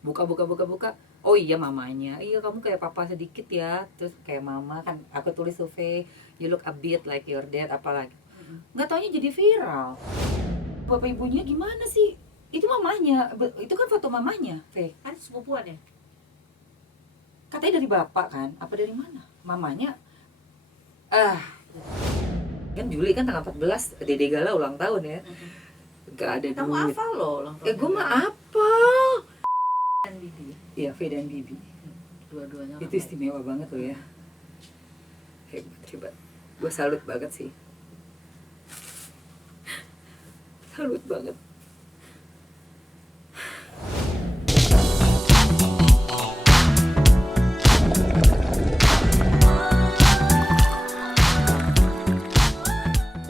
buka, oh iya mamanya, iya kamu kayak papa sedikit ya, terus kayak mama kan aku tulis survei, you look a bit like your dad, apalagi nggak taunya jadi viral. Bapak ibunya gimana sih, itu mamanya, itu kan foto mamanya, Fe. Kan sepupuan ya? Katanya dari bapak kan, apa dari mana mamanya? Kan Juli kan tanggal 14 Dede Gala ulang tahun ya, gak ada Kamu duit. hafal loh ulang tahun. Gue mah apal. Dan Bibi. Iya, V dan Bibi. Dua-duanya. Itu istimewa banget loh ya. Hebat. Gue salut banget sih. Salut banget.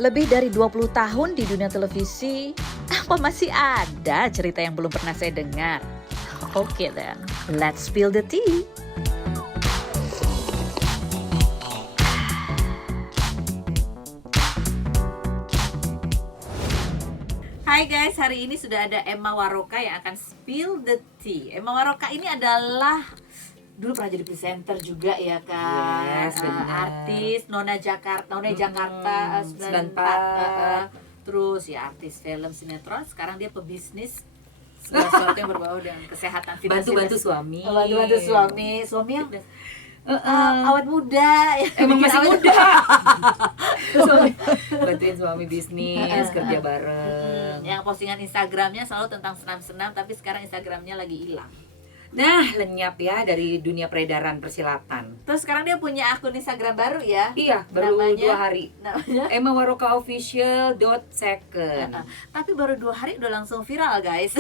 Lebih dari 20 tahun di dunia televisi, apa masih ada cerita yang belum pernah saya dengar? Oke then, let's spill the tea. Hai guys, hari ini sudah ada Emma Waroka yang akan spill the tea. Emma Waroka ini adalah dulu pernah jadi presenter juga ya kan, Yes, benar. artis Nona Jakarta 94, terus ya artis film sinetron. Sekarang dia pebisnis, segala sesuatu yang berbau dengan kesehatan, fitness, Bantu suami. bantu suami yang awet muda, Emang masih awet muda. Bantuin suami bisnis, kerja bareng. Yang postingan Instagramnya selalu tentang senam-senam, tapi sekarang Instagramnya lagi hilang. Nah, lenyap ya dari dunia peredaran persilatan. Terus sekarang dia punya akun Instagram baru ya. Iya, baru Namanya- 2 hari. Namanya Emma Waroka Official .second. tapi baru 2 hari udah langsung viral guys.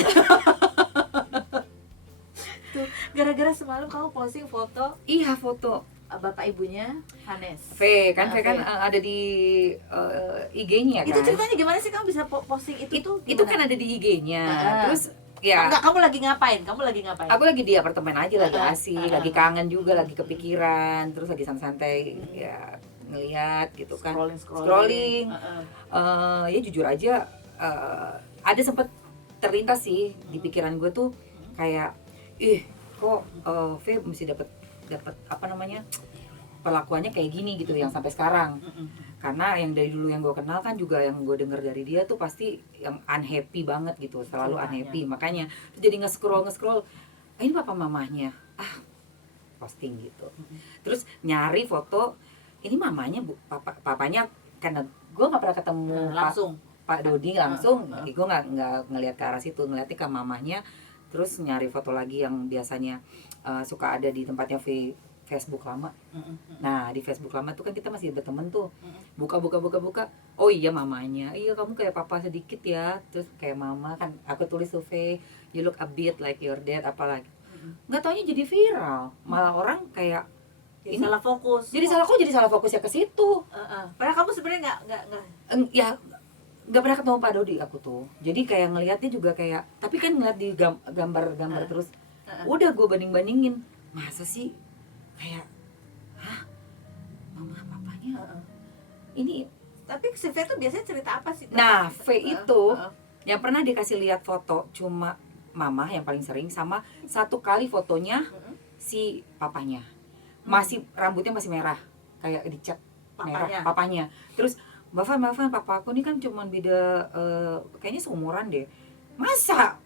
Tuh, gara-gara semalam kamu posting foto Iya, foto bapak ibunya Hanes. V kan, V kan V. ada di IG-nya kan. Itu ceritanya gimana sih kamu bisa posting itu tuh? Itu kan ada di IG-nya. Terus ya Enggak, kamu lagi ngapain? aku lagi di apartemen aja, lagi asik, Uh-uh. lagi kangen juga, lagi kepikiran, terus lagi santai-santai ya ngelihat gitu kan. Scrolling. Ya jujur aja ada sempet terlintas sih di pikiran gue tuh kayak kok V mesti dapat apa namanya, perlakuannya kayak gini gitu yang sampai sekarang. Karena yang dari dulu yang gue kenal kan juga yang gue denger dari dia tuh pasti yang unhappy banget gitu, selalu unhappy. Makanya terus jadi nge-scroll ini papa mamahnya, posting gitu. Terus nyari foto ini mamanya, papanya, karena gue nggak pernah ketemu langsung Pak Dodi langsung, gue nggak ngelihat ke arah situ, ngeliatnya ke mamahnya. Terus nyari foto lagi yang biasanya suka ada di tempatnya Facebook lama. Nah, di Facebook lama tuh kan kita masih berteman tuh. Buka. Oh iya mamanya. Iya kamu kayak papa sedikit ya. Terus kayak mama kan aku tulis survei, you look a bit like your dad, apalagi. Nggak taunya jadi viral. Malah orang kayak jadi ini salah fokus. Jadi salah fokusnya ke situ. Padahal kamu sebenarnya nggak Ya nggak pernah ketemu Pak Dodi aku tuh. Jadi kayak ngelihatnya juga kayak, tapi kan ngeliat di gambar terus. Udah gue bandingin. Masa sih kayak mama papanya ini. Tapi si V itu biasanya cerita apa sih? Nah, V itu yang pernah dikasih lihat foto cuma mama yang paling sering, sama satu kali fotonya si papanya. Masih rambutnya masih merah, kayak dicat merah papanya. Terus Bafan, papa aku ini kan cuman beda kayaknya seumuran deh. Masa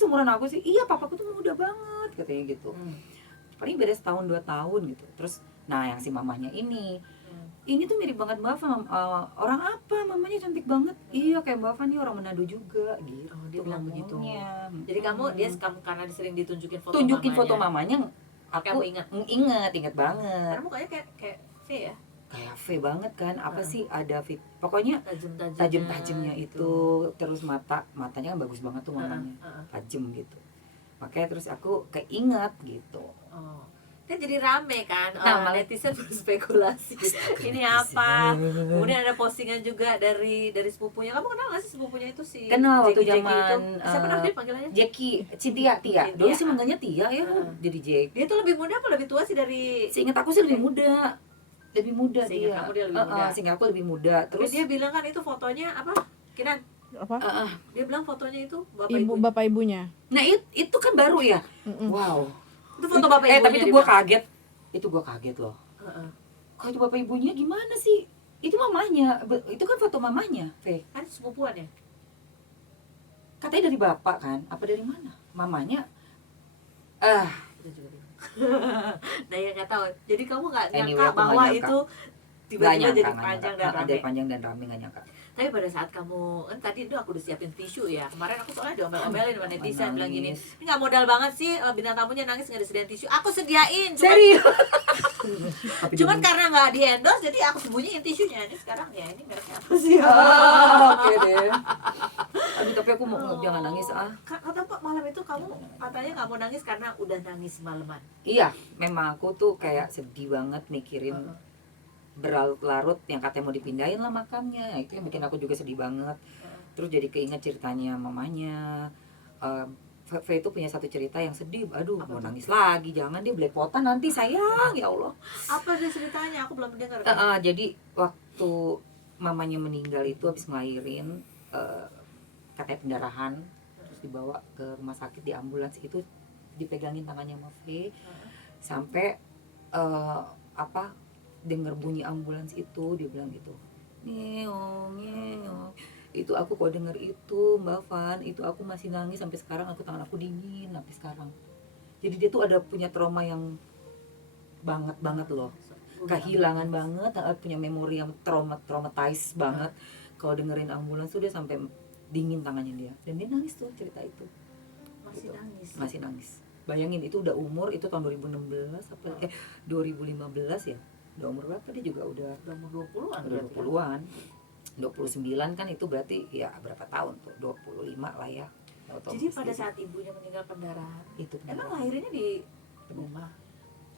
seumuran aku sih? Iya, papaku tuh muda banget katanya gitu. Paling beda setahun 2 tahun gitu. Terus nah yang si mamanya ini tuh mirip banget Mbak Fan. Orang apa? Mamanya cantik banget. Iya kayak Mbak Fan nih, orang Manado juga gitu. Dia bilang begitu. Jadi kamu karena sering ditunjukin foto mamanya, aku kamu inget banget. Karena mukanya kayak V ya. Kayak V banget kan, apa sih ada fit, pokoknya tajam-tajamnya itu. Terus matanya kan bagus banget tuh mamanya, tajam gitu. Makanya terus aku keinget gitu. Kan jadi rame kan, netizen berspekulasi. Astaga, Ini apa? Kemudian ada postingan juga dari sepupunya. Kamu kenal nggak sih sepupunya itu sih? Kenal waktu Jackie zaman siapa namanya dia panggilannya? Jackie, Tia. Dulu sih manggilnya Tia ya, jadi Jackie. Dia tuh lebih muda apa lebih tua sih dari? Seingat aku sih lebih muda Seingat dia. aku dia lebih muda. Seingat aku lebih muda. Terus Terus dia bilang kan itu fotonya apa? Kinan apa? Dia bilang fotonya itu bapak Ibu ibunya. bapak ibunya. Nah itu kan baru ya. Wow. Itu foto bapak ibunya. Tapi itu dia gue bilang. kaget. Itu gue kaget loh. Heeh. Kalau itu bapak ibunya gimana sih? Itu mamanya. Itu kan foto mamanya, Fe. Kan sepupuan ya? Katanya dari bapak kan? Apa dari mana? Mamanya. Kita juga bingung. Nah ya nggak tahu. Jadi kamu nggak nyangka Anyway, aku bahwa nggak nyangka. itu Nggak tiba-tiba nyangka, jadi nggak panjang nyangka. dan rame. Jadi panjang dan rame nggak nyangka. Tapi pada saat kamu, kan tadi itu aku udah siapin tisu ya. Kemarin aku soalnya diomel-omelin sama netizen Nangis. bilang gini, ini nggak modal banget sih bintang tamunya nangis nggak disediain tisu. Aku sediain, Serius? cuman karena nggak di endorse jadi aku sembunyiin tisunya. Ini sekarang ya ini mereknya apa sih? Oke deh. Aduh tapi aku mau jangan nangis Kata Pak malam itu kamu katanya nggak mau nangis karena udah nangis malaman. Iya, memang aku tuh kayak sedih banget mikirin berlarut-larut yang katanya mau dipindahin lah makamnya. Itu yang bikin aku juga sedih banget. Terus jadi keinget ceritanya mamanya. Faye itu punya satu cerita yang sedih. Aduh, Apa mau tuh? nangis lagi. Jangan dia belepotan nanti sayang, ya Allah. Apa deh ceritanya? Aku belum dengar. Jadi waktu mamanya meninggal itu habis ngelahirin, katanya pendarahan, terus dibawa ke rumah sakit di ambulans itu dipegangin tangannya sama Faye sampai denger bunyi ambulans itu dia bilang gitu, nyeong nyeong. Itu aku kok denger itu Mbak Van, itu aku masih nangis sampai sekarang, tangan aku dingin sampai sekarang. Jadi dia tuh ada punya trauma yang banget loh, kehilangan banget, punya memori yang traumatized banget. Kalau dengerin ambulans tuh dia sampai dingin tangannya dia, dan dia nangis tuh cerita itu. Masih nangis. Masih nangis. Bayangin itu udah umur, itu tahun 2016 apa 2015 ya. Udah umur berapa dia juga udah umur 20-an. udah 20-an. 29 kan itu berarti ya berapa tahun tuh? 25 lah ya. Jadi pada saat ibunya meninggal pendarahan, itu emang lahirnya di rumah?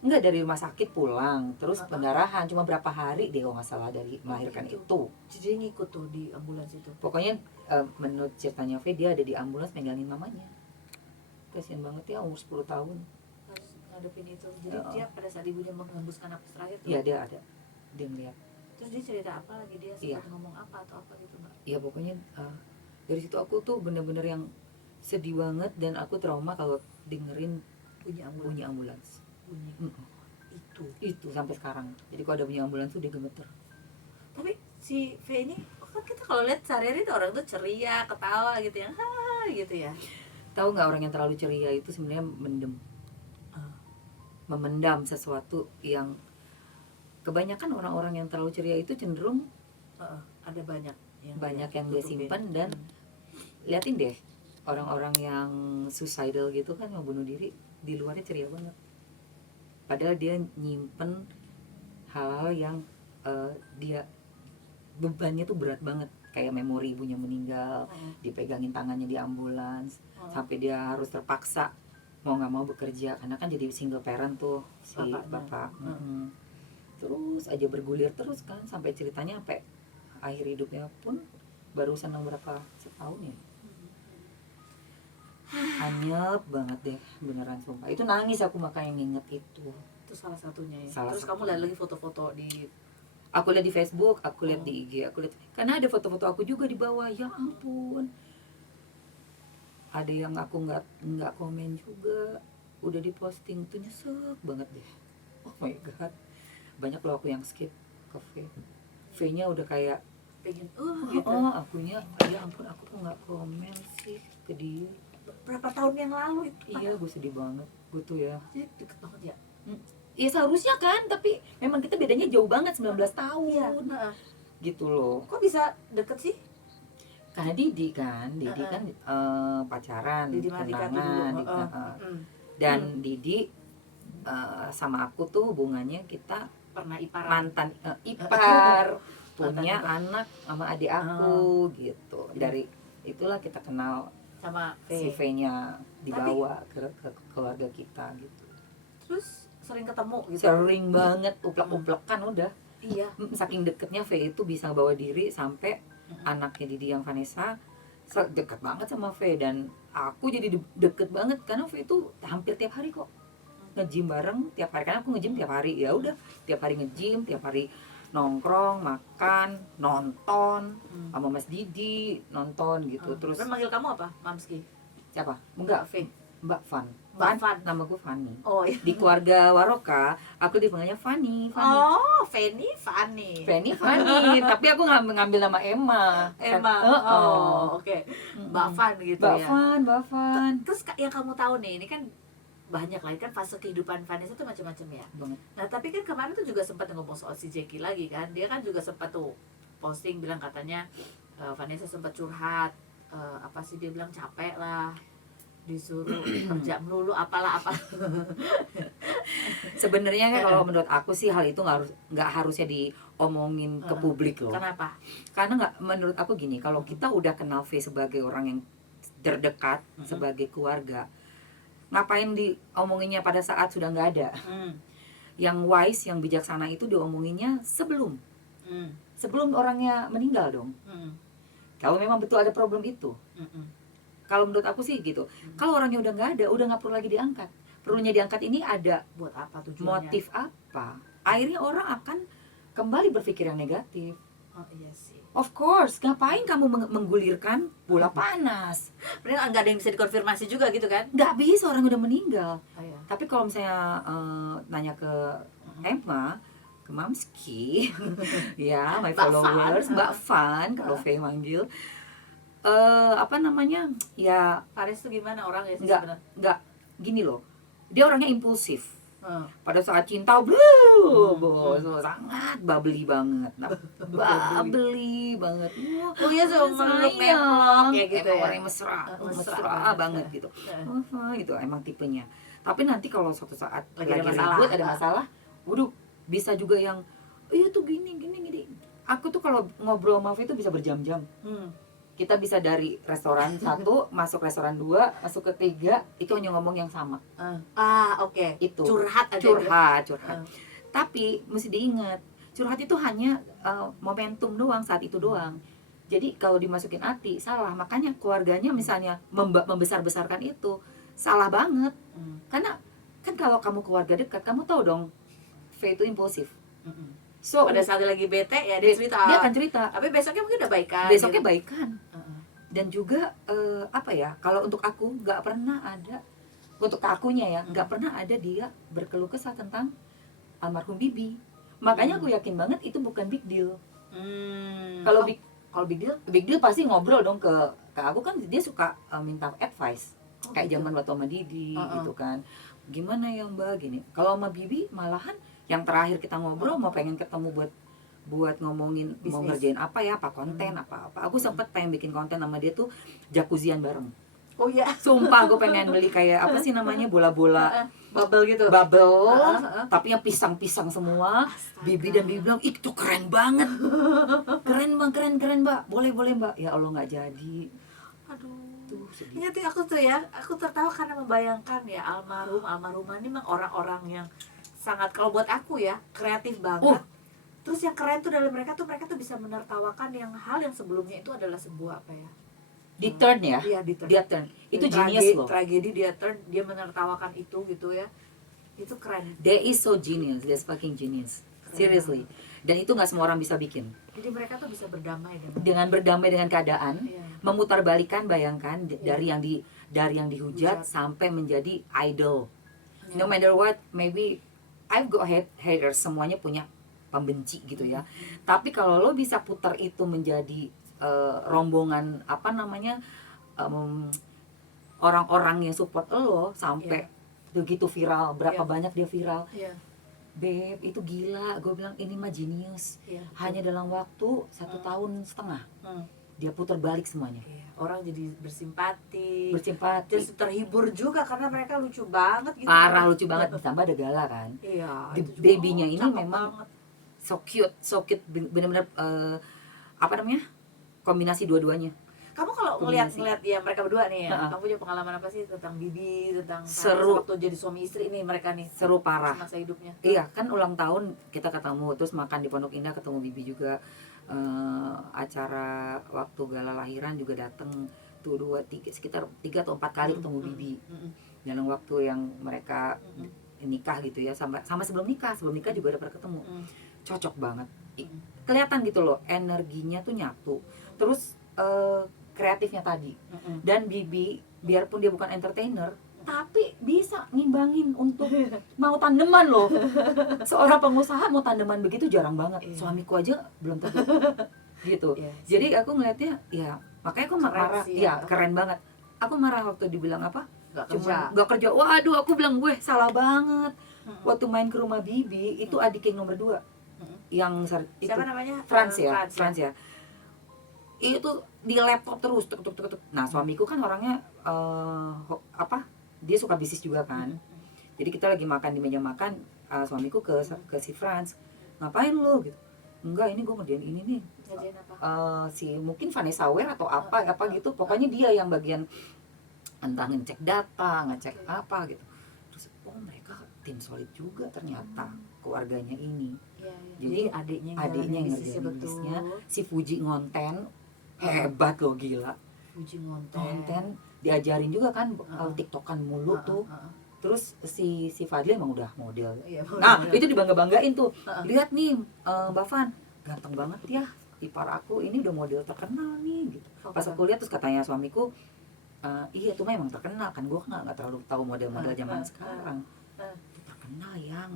enggak, dari rumah sakit pulang terus pendarahan cuma berapa hari dia kalau nggak salah dari melahirkan itu. Jadi dia ngikut tuh di ambulans itu. Pokoknya menurut ceritanya Faye, dia ada di ambulans megangin mamanya. Kasian banget ya, umur 10 tahun. Harus ngadepin itu. Jadi dia pada saat ibunya menghembuskan napas terakhir tuh. Iya dia ada, dia ngeliat. Terus dia cerita apa lagi, dia sempat Iya. ngomong apa atau apa gitu Mbak? Iya pokoknya dari situ aku tuh bener-bener yang sedih banget, dan aku trauma kalau dengerin bunyi ambulans. Itu sampai sekarang. Jadi kalau ada bunyi ambulans tuh dia gemeter. Tapi si V ini kan kita kalau lihat sehari-hari tuh orang tuh ceria, ketawa gitu ya, gitu ya. Tahu nggak, orang yang terlalu ceria itu sebenarnya memendam sesuatu yang kebanyakan orang-orang yang terlalu ceria itu cenderung Ada banyak yang dia simpan. Dan liatin deh orang-orang yang suicidal gitu kan, mau bunuh diri, di luarnya ceria banget, padahal dia nyimpen hal-hal yang dia bebannya tuh berat banget, kayak memori ibunya meninggal, dipegangin tangannya di ambulans, sampai dia harus terpaksa mau nggak mau bekerja karena kan jadi single parent tuh si bapak. Terus aja bergulir terus kan, sampai ceritanya sampai akhir hidupnya pun barusan berapa setahun ya. Anyep banget deh beneran, sumpah. Itu nangis aku makanya nginget itu. Itu salah satunya ya. Salah Terus kamu satunya. lihat lagi foto-foto di Aku lihat di Facebook, aku lihat di IG, aku lihat karena ada foto-foto aku juga di bawah. Ya ampun, ada yang aku nggak komen juga, udah diposting tuh, nyesek banget deh. Oh my god, banyak loh aku yang skip ke V-nya udah kayak pengen gitu. akunya ya ampun, aku kok nggak komen sih ke dia. Berapa tahun yang lalu itu? Iya, gue sedih banget, gue tuh ya. Jadi deket banget ya. Iya seharusnya kan, tapi memang kita bedanya jauh banget, 19 tahun. Iya. Gitu loh. Kok bisa deket sih? Karena Didi kan pacaran, Didi Mardika tuh tunangan, dulu. dan Didi sama aku tuh hubungannya kita Pernah iparan. mantan ipar, punya Mantan anak sama adik aku gitu. Dari itulah kita kenal sama si V. V-nya, dibawa ke keluarga kita gitu. Terus sering ketemu gitu. Sering banget, uplek-uplekan udah. Iya. Saking deketnya V itu bisa bawa diri sampai anaknya Didi yang Vanessa deket banget sama V, dan aku jadi deket banget karena V itu hampir tiap hari kok nge-gym bareng tiap hari, karena aku nge-gym tiap hari. Ya udah, tiap hari nge-gym, tiap hari nongkrong, makan, nonton sama Mas Didi, nonton gitu. Terus Kan manggil kamu apa? Mamski? siapa? Enggak, V. Mbak Fan. Mbak Fan. Nama gue Fanny. Oh iya. Di keluarga Waroka, aku dipanggilnya Fanny. Oh, Fanny. Fanny. Tapi aku ngambil nama Emma. Emma. Oh, oke. Mbak Fan gitu ya. Mbak Fan. Terus yang kamu tahu nih, ini kan banyak lah kan fase kehidupan Vanessa tuh macam-macam ya. Banget. Nah, tapi kan kemarin tuh juga sempat ngomong soal si Jackie lagi kan. Dia kan juga sempat tuh posting bilang katanya Vanessa sempat curhat, apa sih dia bilang capek lah, disuruh kerja melulu apalah. Sebenarnya kan kalau menurut aku sih hal itu nggak harusnya diomongin ke publik loh. Kenapa? Karena nggak, menurut aku gini, kalau kita udah kenal V sebagai orang yang terdekat, sebagai keluarga, ngapain diomonginnya pada saat sudah nggak ada? Yang wise, yang bijaksana itu diomonginnya sebelum orangnya meninggal dong. Kalau memang betul ada problem itu. Kalau menurut aku sih gitu. Kalau orangnya udah nggak ada, udah nggak perlu lagi diangkat. Perlunya diangkat ini ada Buat apa tujuannya? motif apa? Akhirnya orang akan kembali berpikir yang negatif. Oh iya sih. Of course, ngapain kamu menggulirkan bola panas? Padahal nggak ada yang bisa dikonfirmasi juga gitu kan? Nggak bisa, orang udah meninggal. Oh, iya. Tapi kalau misalnya nanya ke Emma, ke Mamski, ya, my Mbak followers, Fan. Mbak Fan, kalau Faye manggil, apa namanya, ya Faris tuh gimana orangnya sih nggak sebenarnya? nggak gini loh, dia orangnya impulsif. Hmm. Pada saat cinta, sangat bubbly banget. Nah, bubbly banget. Oh iya, so meluk sayang. nemplok ya gitu Emang ya. orang yang mesra banget gitu. Gitu emang tipenya. Tapi nanti kalau suatu saat Lagi lagi ada masalah. ribut, ada masalah, waduh, bisa juga yang iya tuh gini. Aku tuh kalau ngobrol sama Faye itu bisa berjam-jam. Kita bisa dari restoran 1 masuk restoran 2, masuk ke 3, itu hanya ngomong yang sama. Oke. Itu Curhat aja. curhat. Hmm. Tapi mesti diingat, curhat itu hanya momentum doang, saat itu doang. Jadi kalau dimasukin hati salah, makanya keluarganya misalnya membesar-besarkan itu salah banget. Karena kan kalau kamu keluarga dekat, kamu tahu dong V itu impulsif. So Pada saat dia lagi bete ya dia cerita. dia akan cerita. Tapi besoknya mungkin udah baikan. Besoknya gitu. baikan. Dan juga apa ya, kalau untuk aku nggak pernah ada, untuk akunya ya nggak pernah ada dia berkeluh kesah tentang almarhum Bibi. Makanya aku yakin banget itu bukan big deal. Kalau big deal pasti ngobrol dong ke aku, kan dia suka minta advice kayak gitu. zaman waktu sama Didi gitu kan, gimana ya Mbak gini. Kalau sama Bibi malahan yang terakhir kita ngobrol mau pengen ketemu buat ngomongin mau Bisnis. ngerjain apa ya, apa konten apa aku sempet pengen bikin konten sama dia tuh jacuzzian bareng. Oh iya. Sumpah gue pengen beli kayak apa sih namanya, bola-bola Bubble gitu. bubble, tapi yang pisang-pisang semua. Bibi bilang itu keren banget, keren mbak, boleh mbak. Ya Allah nggak jadi. Aduh. Tuh sedih. Ingat ya, aku tertawa karena membayangkan ya almarhumah ini memang orang-orang yang sangat, kalau buat aku ya, kreatif banget. Terus yang keren tuh dalam mereka tuh bisa menertawakan yang hal yang sebelumnya itu adalah sebuah apa ya? Di turn ya, Iya, dia turn. Itu genius loh. Tragedi dia turn, dia menertawakan itu gitu ya. Itu keren. They is so genius, they're fucking genius. Seriously. Dan itu nggak semua orang bisa bikin. Jadi mereka tuh bisa berdamai Dengan berdamai dengan keadaan, Iya. memutarbalikan, bayangkan dari yang dihujat sampai menjadi idol. No matter what, maybe I've got haters, semuanya punya pembenci gitu ya. Tapi kalau lo bisa putar itu menjadi rombongan apa namanya, orang-orang yang support lo sampai begitu viral, berapa banyak dia viral. Iya. Beb, itu gila. Gue bilang ini mah genius. Iya. Hanya dalam waktu 1,5 tahun dia putar balik semuanya. Iya. Orang jadi bersimpati. Bersimpati. Terus terhibur juga karena mereka lucu banget gitu. Parah lucu banget, ditambah ada Gala kan. Iya. Di itu juga babynya ini cakep memang banget. so cute, bener-bener apa namanya, kombinasi dua-duanya. Kamu kalau ngeliat ya mereka berdua nih ya, kamu punya pengalaman apa sih tentang Bibi, tentang Seru. waktu jadi suami istri nih mereka nih? Seru parah. Masa hidupnya. Iya kan, ulang tahun kita ketemu, terus makan di Pondok Indah, ketemu Bibi juga. Acara waktu Gala lahiran juga dateng tuh sekitar 3 atau 4 kali ketemu Bibi. Dalam waktu yang mereka nikah gitu ya, sama sebelum nikah juga udah pernah ketemu. Cocok banget. kelihatan gitu loh, energinya tuh nyatu. Terus kreatifnya tadi. Dan Bibi biarpun dia bukan entertainer, tapi bisa ngimbangin untuk mau tandeman loh. Seorang pengusaha mau tandeman begitu jarang banget. Suamiku aja belum tentu gitu. Jadi aku ngeliatnya ya, makanya aku marah ya, keren banget. Aku marah waktu dibilang apa? Gak kerja. Waduh, aku bilang gue salah banget. Waktu main ke rumah Bibi itu adik yang nomor 2 yang itu, siapa namanya? Frans ya. Itu di laptop terus tuk. Nah, suamiku kan orangnya dia suka bisnis juga kan. Jadi kita lagi makan di meja makan, suamiku ke si Frans, ngapain lu gitu. Enggak, ini gue ngerjain ini nih. Ngerjain apa? Si mungkin Vanessa Ware atau apa gitu. Pokoknya dia yang bagian entah ngecek data, ngecek apa gitu. Terus mereka tim solid juga ternyata keluarganya ini. Jadi adiknya yang ngerjain bisnisnya, si Fuji ngonten hebat loh, gila. Fuji ngonten diajarin juga kan tiktokan mulu tuh. Terus si Fadli emang udah model. Nah, itu dibangga-banggain tuh. Lihat nih Mbak Van, ganteng banget ya ipar aku, ini udah model terkenal nih gitu. Pas aku lihat terus katanya suamiku, iya itu mah emang terkenal kan, gue nggak terlalu tahu model-model zaman sekarang. Terkenal yang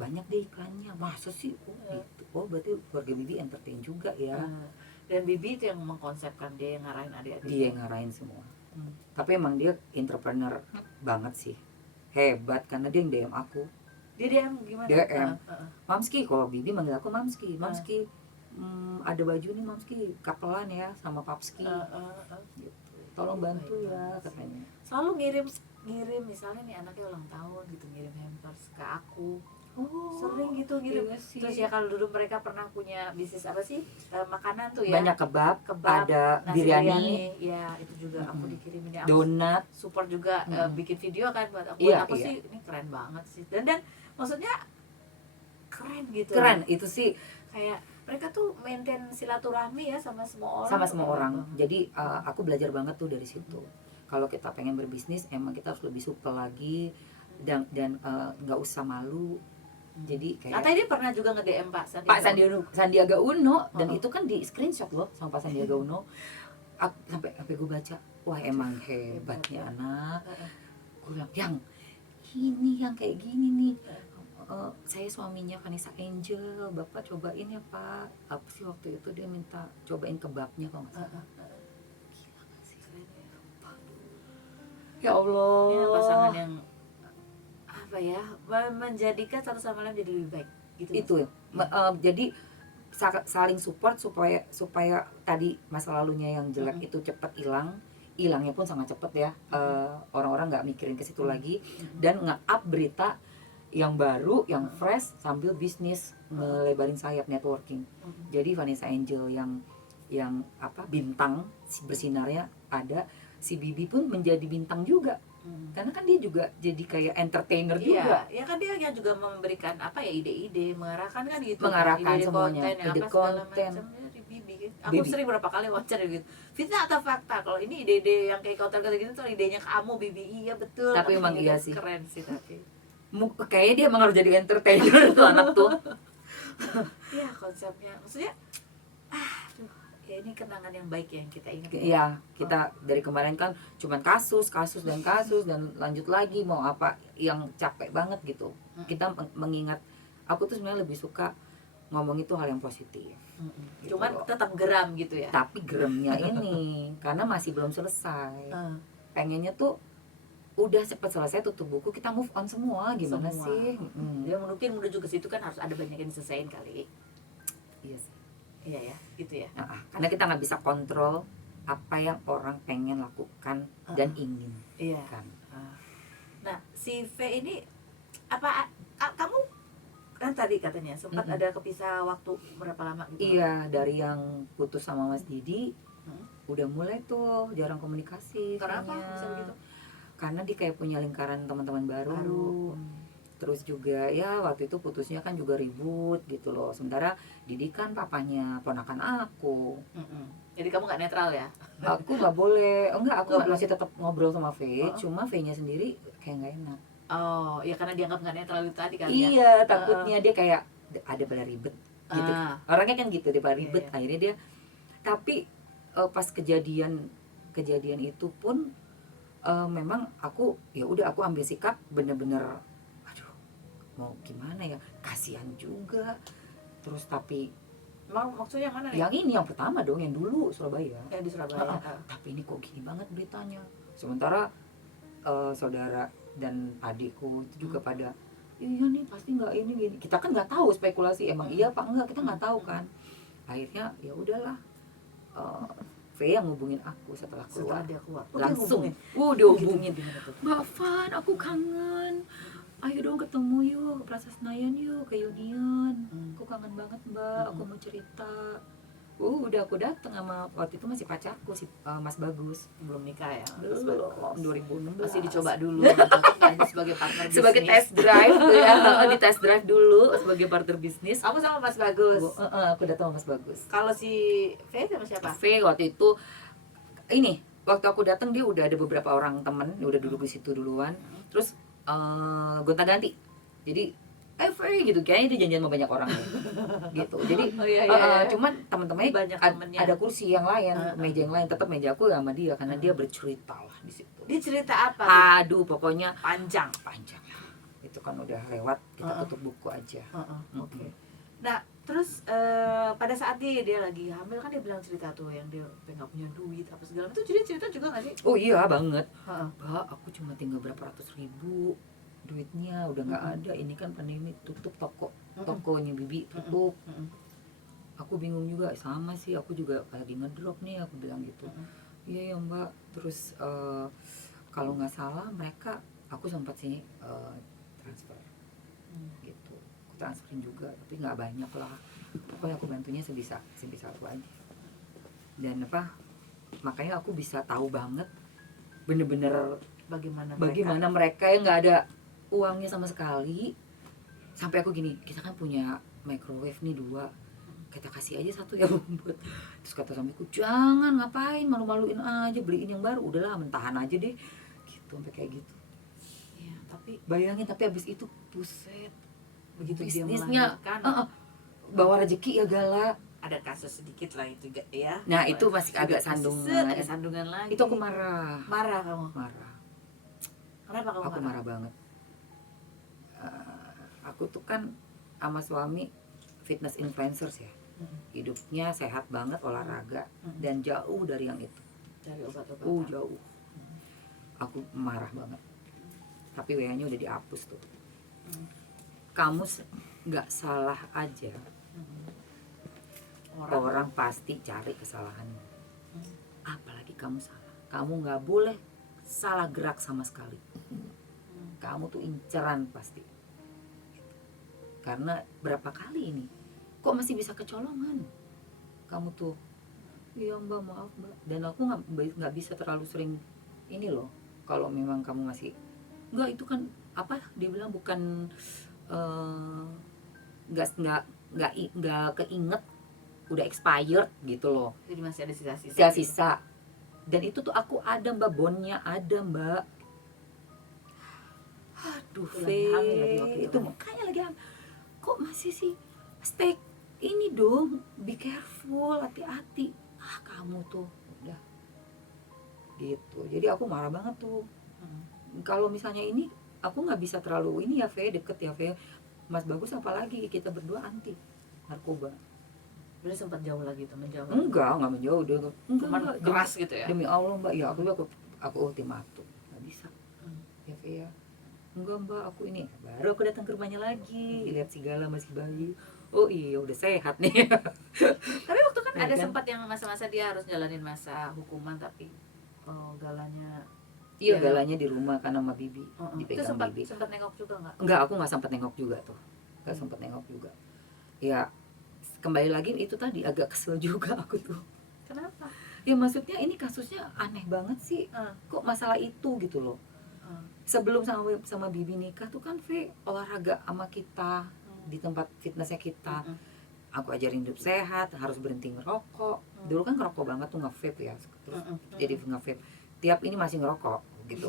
banyak deh iklannya, masa sih? Gitu. Berarti keluarga Bibi entertain juga ya. Dan Bibi itu yang mengkonsepkan, dia yang ngarahin adik-adik. Dia yang ngarahin semua. Tapi emang dia entrepreneur banget sih, hebat karena dia yang DM aku. Dia DM gimana? DM, Mamski, kalau Bibi manggil aku Mamski. Ada baju nih Mamski, kapelan ya sama Papski. Gitu. Tolong bantu ya katanya. Selalu ngirim misalnya nih anaknya ulang tahun gitu, ngirim hampers ke aku. Sering gitu ngirim. Iya. Terus ya kalau dulu mereka pernah punya bisnis apa sih, makanan tuh ya, banyak kebab, ada biryani, ya itu juga aku dikirimin ya. Donat, support juga, bikin video kan buat aku. Iya. Sih ini keren banget sih, dan maksudnya keren gitu. Keren itu sih, kayak mereka tuh maintain silaturahmi ya sama semua orang. Jadi aku belajar banget tuh dari situ. Kalau kita pengen berbisnis emang kita harus lebih supel lagi dan nggak usah malu. Jadi kayak katanya dia pernah juga nge-DM Pak Sandiaga Uno dan itu kan di screenshot loh sama Pak Sandiaga Uno. Sampai gue baca, wah emang hebatnya anak. Gue bilang, yang ini yang kayak gini nih. Saya suaminya Vanessa Angel, Bapak cobain ya Pak. Apa sih waktu itu dia minta cobain kebabnya kalau nggak salah. Gila nggak sih? Ya Allah. Ini pasangan yang apa ya, menjadikan satu sama lain jadi lebih baik gitu. Itu ya. Jadi saling support supaya tadi masa lalunya yang jelek itu cepat hilangnya pun sangat cepat ya. Orang-orang nggak mikirin ke situ lagi dan nge-up berita yang baru, yang fresh sambil bisnis ngelebarin sayap, networking. Jadi Vanessa Angel yang bintang bersinarnya ada, si Bibi pun menjadi bintang juga. Karena kan dia juga jadi kayak entertainer juga. Iya kan dia yang juga memberikan ide-ide, mengarahkan kan gitu. Mengarahkan ide semuanya, ide konten. Dari Bibi. Aku sering berapa kali wawancara gitu. Fitnah atau fakta? Kalau ini ide-ide yang kayak konten gitu tuh idenya kamu Bibi. Iya betul. Tapi emang iya sih. Keren sih tapi. Kayaknya dia emang harus jadi entertainer tuh anak tuh. Iya konsepnya. Maksudnya ya ini kenangan yang baik yang kita ingat. Iya, kita dari kemarin kan cuman kasus dan lanjut lagi mau apa yang capek banget gitu. Kita mengingat, aku tuh sebenarnya lebih suka ngomong itu hal yang positif. Gitu. Cuman tetap geram gitu ya. Tapi geramnya ini karena masih belum selesai. Pengennya tuh udah cepat selesai, tutup buku, kita move on semua. Gimana sih? Ya mungkin menuju ke situ kan harus ada banyak yang diselesain kali. Iya sih. Iya ya, gitu ya. Karena kita nggak bisa kontrol apa yang orang pengen lakukan dan ingin. Iya. Kan. Nah, si V ini apa? Kamu kan tadi katanya sempat ada kepisah waktu berapa lama gitu? Iya, dari yang putus sama Mas Didi, udah mulai tuh jarang komunikasi. Kenapa bisa begitu? Karena dia kayak punya lingkaran teman-teman baru. Terus juga ya waktu itu putusnya kan juga ribut gitu loh. Sementara Didi kan papanya ponakan aku. Jadi kamu nggak netral ya? Aku nggak boleh. Aku masih tetap ngobrol sama V. Cuma V-nya sendiri kayak nggak enak. Oh, ya karena dianggap nggak netral itu tadi kan? Iya, takutnya dia kayak ada pada ribet. gitu. Orangnya kan gitu, dia ribet. Iya. Akhirnya dia, tapi pas kejadian itu pun memang aku ya udah, aku ambil sikap bener-bener aduh mau gimana ya, kasihan juga. Terus tapi Maksudnya mana nih? yang ini yang pertama dong, yang dulu Surabaya. Yang di Surabaya. Tapi ini kok gini banget beritanya. Sementara saudara dan adikku itu juga pada iya nih pasti nggak ini gini. Kita kan nggak tahu spekulasi emang iya apa enggak, kita nggak tahu kan. Akhirnya ya udahlah, V yang ngubungin aku setelah keluar. Setelah dia keluar. Langsung dia hubungin, Mbak Van, aku kangen, ayo dong ketemu yuk ke Plaza Senayan yuk, ke Union. Aku kangen banget Mbak, aku mau cerita. Udah aku datang sama waktu itu masih pacarku si Mas Bagus, Belum nikah ya? belum, 2016 Masih dicoba dulu sebagai partner bisnis. sebagai test drive tuh ya. Di test drive dulu sebagai partner bisnis. Aku sama Mas Bagus. Aku datang sama Mas Bagus. Kalau si V sama siapa? V waktu itu ini waktu aku datang dia udah ada beberapa orang temen udah duduk di situ duluan. Terus gonta-ganti. Jadi V gitu, kayaknya dia janjian sama banyak orang gitu. Jadi cuman teman-temannya banyak temennya. ada kursi yang lain, meja yang lain, tetap meja aku sama dia karena dia bercerita lah di situ. Dia cerita apa? tuh? Aduh, pokoknya Panjang. itu kan udah lewat, kita tutup buku aja. Oke. Nah, terus pada saat dia lagi hamil kan dia bilang cerita tuh yang dia nggak punya duit apa segala itu, jadi cerita juga nggak sih? Oh iya banget. Mbak, aku cuma tinggal berapa ratus ribu, duitnya udah nggak ada. Ini kan pandemi, tutup tokonya bibi tutup. Aku bingung juga, sama sih aku juga lagi ngedrop nih, aku bilang gitu. Iya ya Mbak. Terus kalau nggak salah mereka, aku sempat sih transfer gitu, aku transferin juga tapi nggak banyak lah, pokoknya aku bantunya sebisa aku aja. Dan makanya aku bisa tahu banget bener-bener bagaimana mereka yang nggak ada uangnya sama sekali. Sampai aku gini, kita kan punya microwave nih 2, kita kasih aja 1 ya buat. Terus kata suamiku, jangan, ngapain malu-maluin aja, beliin yang baru, udahlah mentahan aja deh gitu, sampai kayak gitu. Ya, tapi Bayangin, tapi abis itu buset, begitu dia bisnisnya melahirkan bawa rezeki ya Gala. ada kasus sedikit lah itu ya. Nah itu masih agak sandungan. Ada sandungan lagi. Itu aku marah. Marah kamu? Marah. Kenapa kamu Aku marah banget. Aku tuh kan sama suami fitness influencers ya. Hidupnya sehat banget, olahraga, dan jauh dari yang itu. Dari obat-obatan. Jauh. Aku marah banget. Tapi WA-nya udah dihapus tuh. Kamu nggak salah aja. Orang pasti cari kesalahanmu. Apalagi kamu salah. Kamu nggak boleh salah gerak sama sekali. Kamu tuh inceran pasti. Karena berapa kali ini, kok masih bisa kecolongan? Kamu tuh, iya Mbak, maaf Mbak. Dan aku nggak bisa terlalu sering ini loh. Kalau memang kamu masih nggak, itu kan dia bilang bukan nggak keinget, udah expired gitu loh. Jadi masih ada sisa-sisa. Sisa. Dan itu tuh aku ada Mbak, bonnya ada Mbak. Aduh, itu makanya lagi hamil. Kok masih sih stay ini dong, be careful, hati-hati. Kamu tuh udah gitu. Jadi aku marah banget tuh. Kalau misalnya ini aku nggak bisa terlalu ini ya deket ya Mas Bagus, apalagi kita berdua anti narkoba. Udah sempat jauh lagi tuh, menjauh? Enggak menjauh, udah enggak keras gitu ya? Demi Allah Mbak, ya aku ultimatum, nggak bisa. Ya enggak Mbak, aku ini baru aku datang ke rumahnya lagi, lihat si Gala masih bayi. Oh iya, udah sehat nih. Tapi waktu kan ada sempat yang masa-masa dia harus jalanin masa hukuman, tapi Galanya Galanya di rumah kan sama Bibi, dipegang itu Bibi. sempat nengok juga nggak? Enggak, aku nggak sempat nengok juga tuh, nggak sempat nengok juga. Ya kembali lagi itu tadi, agak kesel juga aku tuh. Kenapa? Ya maksudnya ini kasusnya aneh banget sih. Kok masalah itu gitu loh. Sebelum sama Bibi nikah tuh kan olahraga sama kita di tempat fitnessnya kita. Aku ajarin hidup sehat, harus berhenti ngerokok. Dulu kan ngerokok banget tuh, nge-vape ya. Terus jadi nge-vape. Tiap ini masih ngerokok gitu.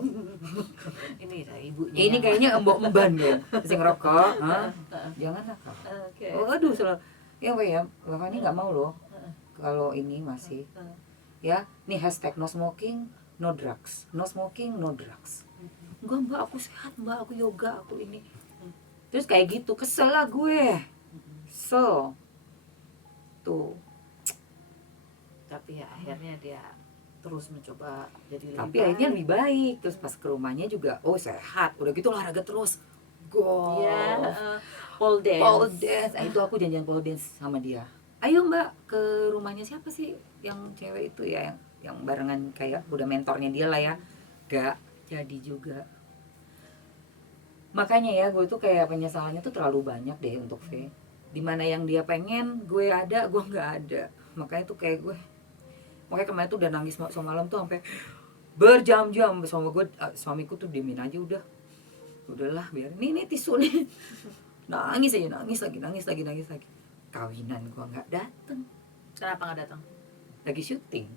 Ini ibunya. Ini kayaknya embok-emban ya, masih ngerokok. Jangan lah Kak. Okay. Aduh, Ya Mbak ya, Mbak Fani nggak mau loh kalau ini masih ya, nih hashtag no smoking, no drugs, no smoking, no drugs. Enggak Mbak, aku sehat Mbak, aku yoga, aku ini. Terus kayak gitu, kesel lah gue. Kesel. Tuh. Tapi ya akhirnya dia terus mencoba jadi Tapi akhirnya lebih baik. Terus pas ke rumahnya juga, oh sehat. Udah gitu olahraga terus. Go. Iya, pole dance. Pole dance. Nah, itu aku janjian pole dance sama dia. Ayo Mbak, ke rumahnya siapa sih yang cewek itu ya, yang barengan kayak udah mentornya dia lah ya. Gak jadi juga. Makanya ya gue tuh kayak penyesalannya tuh terlalu banyak deh untuk V. Dimana yang dia pengen gue ada, gue nggak ada. Makanya tuh kayak gue, makanya kemarin tuh udah nangis semalam tuh sampai berjam-jam sama gue. Suamiku tuh diemin aja udahlah biar ini tisu nih. Nangis aja, nangis lagi. Kawinan gue nggak dateng, Kenapa nggak datang? lagi syuting.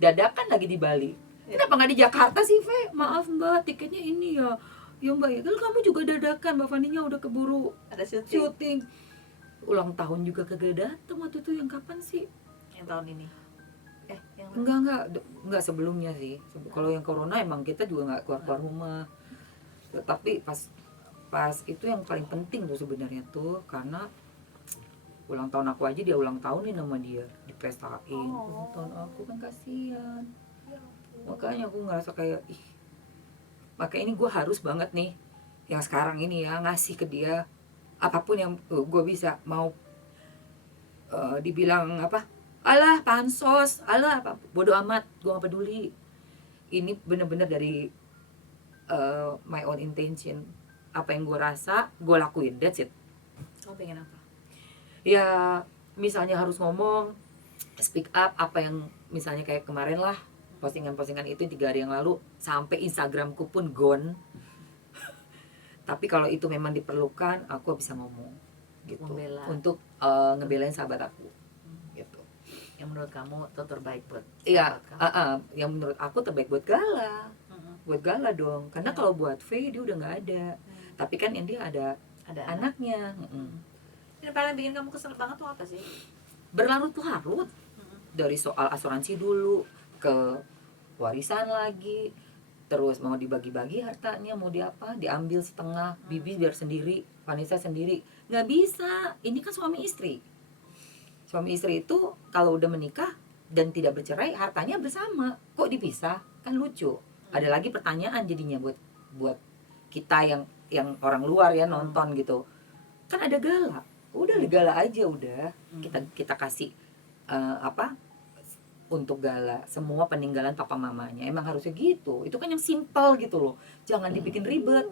Dadakan lagi di Bali. Kenapa nggak di Jakarta sih V? Maaf Mbak, tiketnya ini ya. Ya Mbak ya, kalau kamu juga dadakan, Mbak Faninya udah keburu Ada syuting. syuting. Ulang tahun juga kagak dateng waktu itu, yang kapan sih? Yang tahun ini. Yang Enggak sebelumnya sih. Kalau yang corona emang kita juga nggak keluar rumah. Tapi pas itu yang paling penting tuh sebenarnya tuh, karena ulang tahun aku aja dia ulang tahunin sama dia, dipestain. Ulang tahun aku kan kasihan. Makanya aku ngerasa kayak makanya ini gue harus banget nih yang sekarang ini ya ngasih ke dia apapun yang gue bisa. Mau dibilang apa, alah pansos, alah apa, bodo amat, gue gak peduli. Ini bener-bener dari my own intention. Apa yang gue rasa gue lakuin, that's it. Kamu pengen apa? Ya misalnya harus ngomong, speak up, apa yang misalnya kayak kemarin lah, postingan-postingan itu 3 hari yang lalu sampai Instagramku pun gone. Tapi kalau itu memang diperlukan, aku bisa ngomong gitu. Membela. Untuk ngebelain sahabat aku gitu. Yang menurut kamu itu terbaik buat Iya, sahabat kamu? yang menurut aku terbaik buat Gala. Buat Gala dong. Karena Ya. kalau buat V dia udah nggak ada. Tapi kan yang dia ada anaknya. Yang paling bikin kamu kesel banget tuh apa sih? Berlarut-larut. Dari soal asuransi dulu ke warisan lagi, terus mau dibagi-bagi hartanya, mau diambil setengah, Bibi biar sendiri, Vanessa sendiri. Nggak bisa, ini kan suami istri itu kalau udah menikah dan tidak bercerai, hartanya bersama. Kok dipisah? Kan lucu. Ada lagi pertanyaan jadinya buat kita yang orang luar ya nonton gitu. Kan ada Gala, udah Gala aja udah, kita kasih untuk Gala semua peninggalan papa mamanya. Emang harusnya gitu. Itu kan yang simple gitu loh. Jangan dibikin ribet.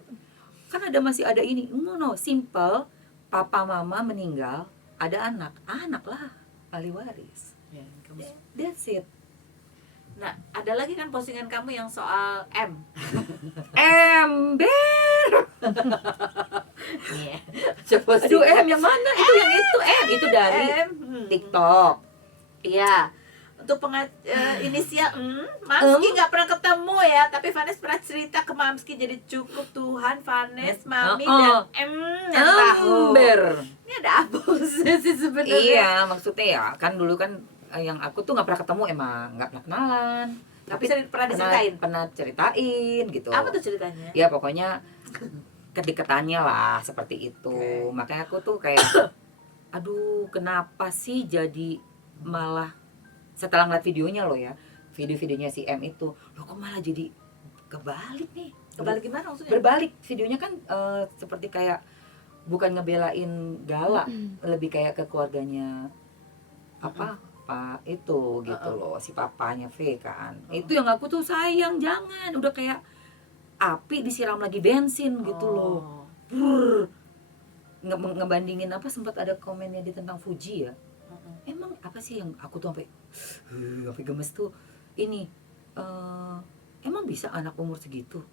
Kan masih ada ini. No, simple. Papa mama meninggal, ada anak lah ahli waris. Ya, kamu... That's it. Nah, ada lagi kan postingan kamu yang soal M. Ember. Iya. Aduh, yang mana? Itu yang itu dari TikTok. Iya. Untuk inisial Mamski nggak pernah ketemu ya, tapi Vanes pernah cerita ke Mamski, jadi cukup Tuhan Vanes, Mami dan yang tahu. Ember. Ini ada apa sih sebenarnya? Iya, maksudnya ya kan dulu kan yang aku tuh nggak pernah ketemu, emang nggak pernah kenalan. Tapi pernah diceritain. Pernah ceritain gitu. Apa tuh ceritanya? Ya pokoknya kedekatannya lah seperti itu. Okay. Makanya aku tuh kayak aduh, kenapa sih jadi malah setelah ngeliat videonya loh ya, video-videonya si M itu, loh kok malah jadi kebalik nih. Kebalik gimana maksudnya? Berbalik, videonya kan seperti kayak bukan ngebelain Gala, lebih kayak ke keluarganya apa Pak itu gitu loh, si papanya V kan. Itu yang aku tuh sayang, jangan, udah kayak api disiram lagi bensin gitu loh. Brrr. Ngebandingin apa, sempat ada komennya di tentang Fuji ya. Emang apa sih yang aku tuh sampai gemes tuh ini, emang bisa anak umur segitu?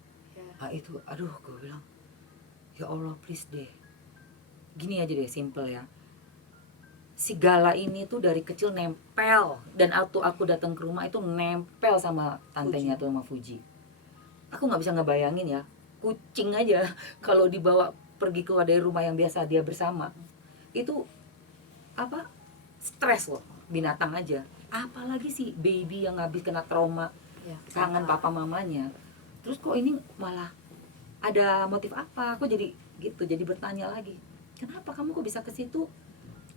Nah itu, aduh gue bilang ya Allah please deh, gini aja deh, simple ya. Si Gala ini tuh dari kecil nempel, dan waktu aku datang ke rumah itu nempel sama tantenya tuh, sama Fuji. Aku nggak bisa ngebayangin ya, kucing aja kalau dibawa pergi keluar dari rumah yang biasa dia bersama, itu apa stres loh, binatang aja. Apalagi sih baby yang habis kena trauma, Ya, kangen papa mamanya. Terus kok ini malah ada motif apa? Kok jadi gitu, jadi bertanya lagi. Kenapa kamu kok bisa ke situ?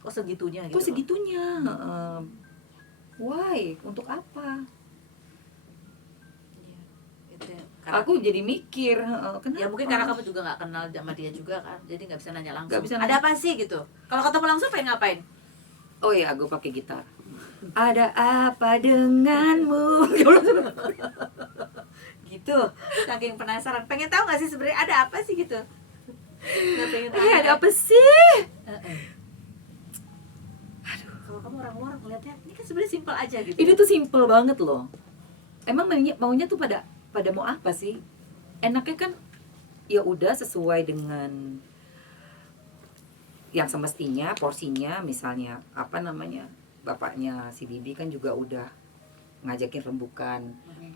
kok segitunya gitu. Kok segitunya? Why? Untuk apa? Iya, itu ya. Karena, Aku jadi mikir, kenapa? ya mungkin karena kamu juga nggak kenal sama dia juga kan, jadi nggak bisa nanya langsung. Nggak bisa Ada nanya. apa sih gitu? Kalau ketemu langsung pengen ngapain? Oh iya, gue pakai gitar. Ada apa denganmu? Gitu. Saking penasaran, pengen tahu nggak sih sebenarnya ada apa sih gitu? Nggak pengen tahu. Ada apa sih? Kalau kamu orang luar ngeliatnya, ini kan sebenarnya simpel aja gitu. Ini tuh simple banget loh. Emang maunya tuh pada mau apa sih? Enaknya kan ya udah sesuai dengan yang semestinya, porsinya. Misalnya apa namanya, bapaknya si Bibi kan juga udah ngajakin rembukan,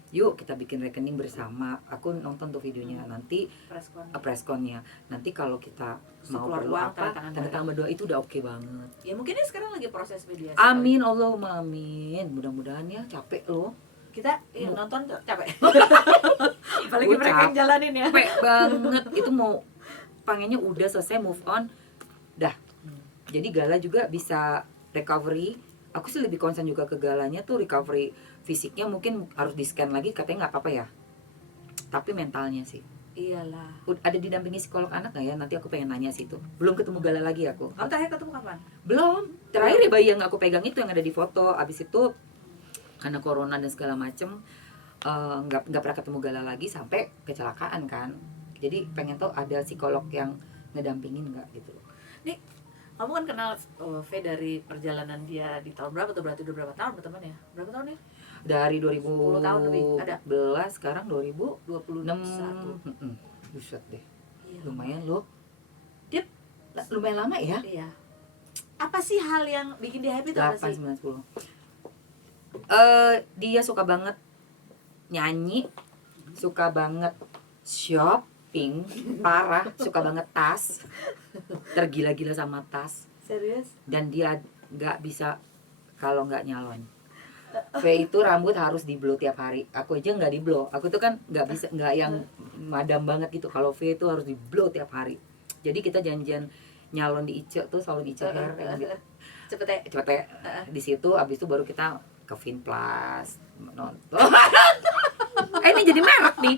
yuk kita bikin rekening bersama. Aku nonton tuh videonya, nanti pressconnya. Nanti kalau kita mau keluar perlu uang, apa, tanda tangan berdua itu udah oke banget. Ya mungkin ini sekarang lagi proses mediasi. Amin, Allahumma amin. Mudah-mudahan ya, capek loh. Kita nonton capek. Apalagi Gua mereka yang jalanin ya. Capek banget. Itu mau pengennya udah selesai, move on, dah. Jadi Gala juga bisa recovery. Aku sih lebih concern juga ke Galanya tuh recovery fisiknya, mungkin harus di scan lagi, katanya nggak apa-apa ya. Tapi mentalnya sih. Iyalah. Ada didampingi psikolog anak nggak ya? Nanti aku pengen nanya sih itu. Belum ketemu Gala lagi aku. Kamu terakhir ketemu kapan? Belum. Terakhir ya bayi yang aku pegang itu yang ada di foto. Abis itu karena corona dan segala macem, nggak pernah ketemu Gala lagi sampai kecelakaan kan. Jadi pengen tahu ada psikolog yang ngedampingin nggak gitu. Nih, kamu kan kenal V dari perjalanan dia di tahun berapa tuh? Berarti udah berapa tahun berteman ya? Berapa tahun ya? Dari 10 tahun lebih, ada? 2011 sekarang 21. 2006. Buset deh. Iya. Lumayan loh. Dia Lumayan lama ya? Iya. Apa sih hal yang bikin dia happy tuh apa 8, sih? 9, 10. Dia suka banget nyanyi, suka banget shopping, parah, suka banget tas, tergila-gila sama tas, Serius? dan dia nggak bisa kalau nggak nyalon. V itu rambut harus di blow tiap hari. Aku aja nggak di blow. Aku tuh kan nggak bisa, nggak yang madam banget gitu. Kalau V itu harus di blow tiap hari. Jadi kita janjian nyalon di Ice tuh, selalu di Ice Hair yang Cepet ya? di situ. Abis itu baru kita ke Vinplus nonton. Ini jadi merek nih.